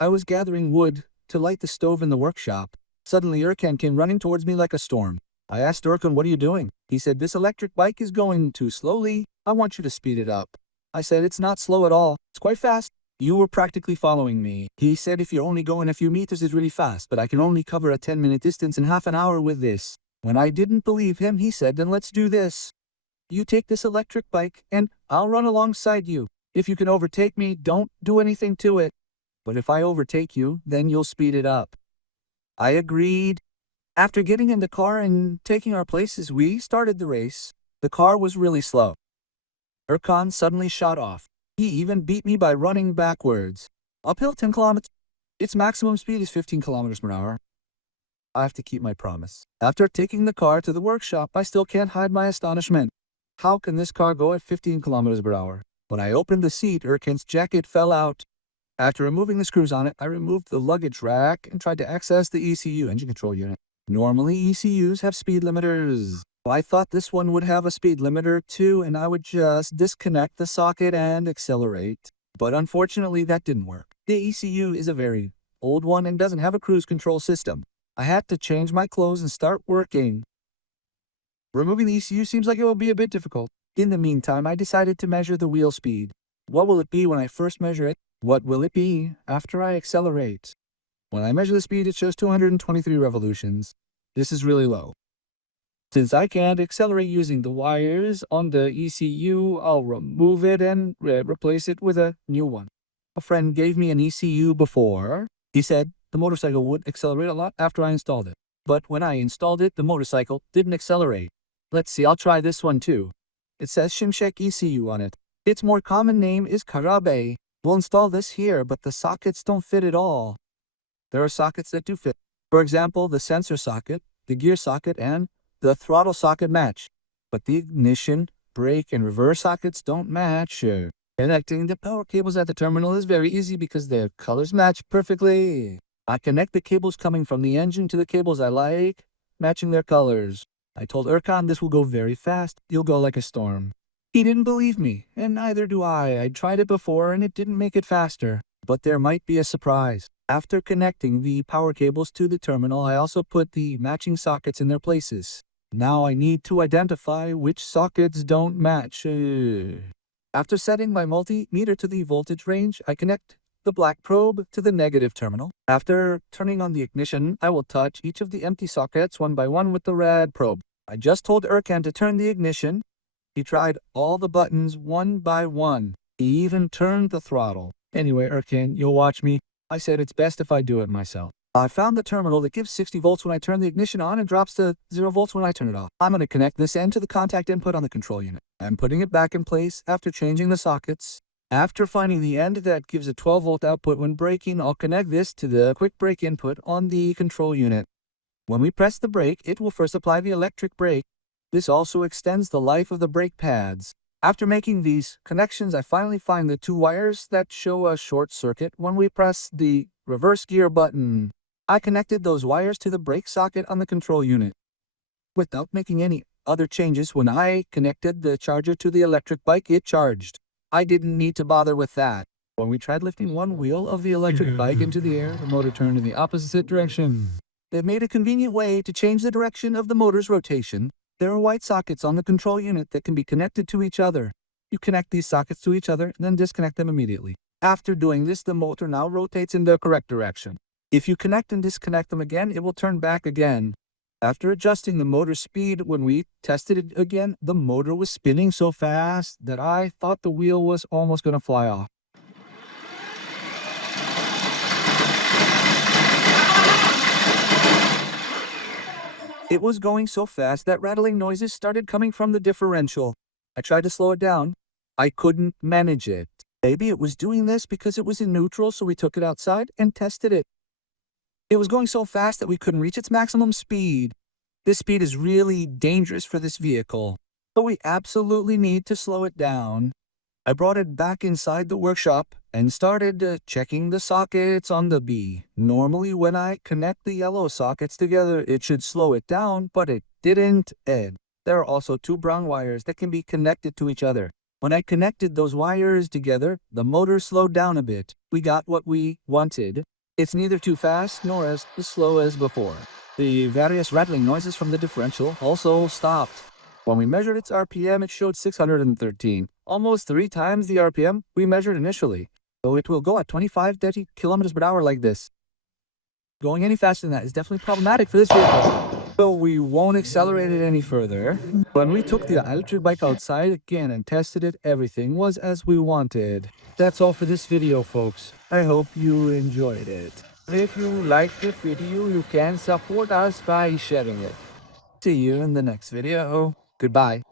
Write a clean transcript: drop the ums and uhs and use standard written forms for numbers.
I was gathering wood to light the stove in the workshop. Suddenly Erkan came running towards me like a storm. I asked Erkan, "What are you doing?" He said, "This electric bike is going too slowly. I want you to speed it up." I said, "It's not slow at all. It's quite fast." "You were practically following me." He said, "If you're only going a few meters, it's really fast, but I can only cover a 10-minute distance in half an hour with this." When I didn't believe him, he said, "Then let's do this. You take this electric bike, and I'll run alongside you. If you can overtake me, don't do anything to it. But if I overtake you, then you'll speed it up." I agreed. After getting in the car and taking our places, we started the race. The car was really slow. Erkan suddenly shot off. He even beat me by running backwards. Uphill 10 kilometers. Its maximum speed is 15 kilometers per hour. I have to keep my promise. After taking the car to the workshop, I still can't hide my astonishment. How can this car go at 15 kilometers per hour? When I opened the seat, Erkan's jacket fell out. After removing the screws on it, I removed the luggage rack and tried to access the ECU engine control unit. Normally, ECUs have speed limiters. I thought this one would have a speed limiter too, and I would just disconnect the socket and accelerate. But unfortunately, that didn't work. The ECU is a very old one and doesn't have a cruise control system. I had to change my clothes and start working. Removing the ECU seems like it will be a bit difficult. In the meantime, I decided to measure the wheel speed. What will it be when I first measure it? What will it be after I accelerate? When I measure the speed, it shows 223 revolutions. This is really low. Since I can't accelerate using the wires on the ECU, I'll remove it and replace it with a new one. A friend gave me an ECU before. He said the motorcycle would accelerate a lot after I installed it. But when I installed it, the motorcycle didn't accelerate. Let's see, I'll try this one too. It says Shimshek ECU on it. Its more common name is Karabe. We'll install this here, but the sockets don't fit at all. There are sockets that do fit. For example, the sensor socket, the gear socket, and the throttle socket match. But the ignition, brake, and reverse sockets don't match. Connecting the power cables at the terminal is very easy because their colors match perfectly. I connect the cables coming from the engine to the cables I like, matching their colors. I told Erkan this will go very fast. You'll go like a storm. He didn't believe me, and neither do I. I'd tried it before and it didn't make it faster. But there might be a surprise. After connecting the power cables to the terminal, I also put the matching sockets in their places. Now I need to identify which sockets don't match. After setting my multimeter to the voltage range, I connect the black probe to the negative terminal. After turning on the ignition, I will touch each of the empty sockets one by one with the red probe. I just told Erkan to turn the ignition. He tried all the buttons one by one. He even turned the throttle. "Anyway, Erkan, you'll watch me." I said it's best if I do it myself. I found the terminal that gives 60 volts when I turn the ignition on and drops to 0 volts when I turn it off. I'm going to connect this end to the contact input on the control unit. I'm putting it back in place after changing the sockets. After finding the end that gives a 12 volt output when braking, I'll connect this to the quick brake input on the control unit. When we press the brake, it will first apply the electric brake. This also extends the life of the brake pads. After making these connections, I finally find the two wires that show a short circuit when we press the reverse gear button. I connected those wires to the brake socket on the control unit. Without making any other changes, when I connected the charger to the electric bike, it charged. I didn't need to bother with that. When we tried lifting one wheel of the electric bike into the air, the motor turned in the opposite direction. They've made a convenient way to change the direction of the motor's rotation. There are white sockets on the control unit that can be connected to each other. You connect these sockets to each other and then disconnect them immediately. After doing this, the motor now rotates in the correct direction. If you connect and disconnect them again, it will turn back again. After adjusting the motor speed, when we tested it again, the motor was spinning so fast that I thought the wheel was almost going to fly off. It was going so fast that rattling noises started coming from the differential. I tried to slow it down. I couldn't manage it. Maybe it was doing this because it was in neutral, so we took it outside and tested it. It was going so fast that we couldn't reach its maximum speed. This speed is really dangerous for this vehicle, so we absolutely need to slow it down. I brought it back inside the workshop and started checking the sockets on the B. Normally when I connect the yellow sockets together, it should slow it down, but it didn't. There are also two brown wires that can be connected to each other. When I connected those wires together, the motor slowed down a bit. We got what we wanted. It's neither too fast nor as slow as before. The various rattling noises from the differential also stopped. When we measured its RPM, it showed 613, almost 3 times the RPM we measured initially. So it will go at 25-30 kilometers per hour like this. Going any faster than that is definitely problematic for this vehicle. So we won't accelerate it any further. When we took the electric bike outside again and tested it, everything was as we wanted. That's all for this video, folks. I hope you enjoyed it. If you liked the video, you can support us by sharing it. See you in the next video. Goodbye.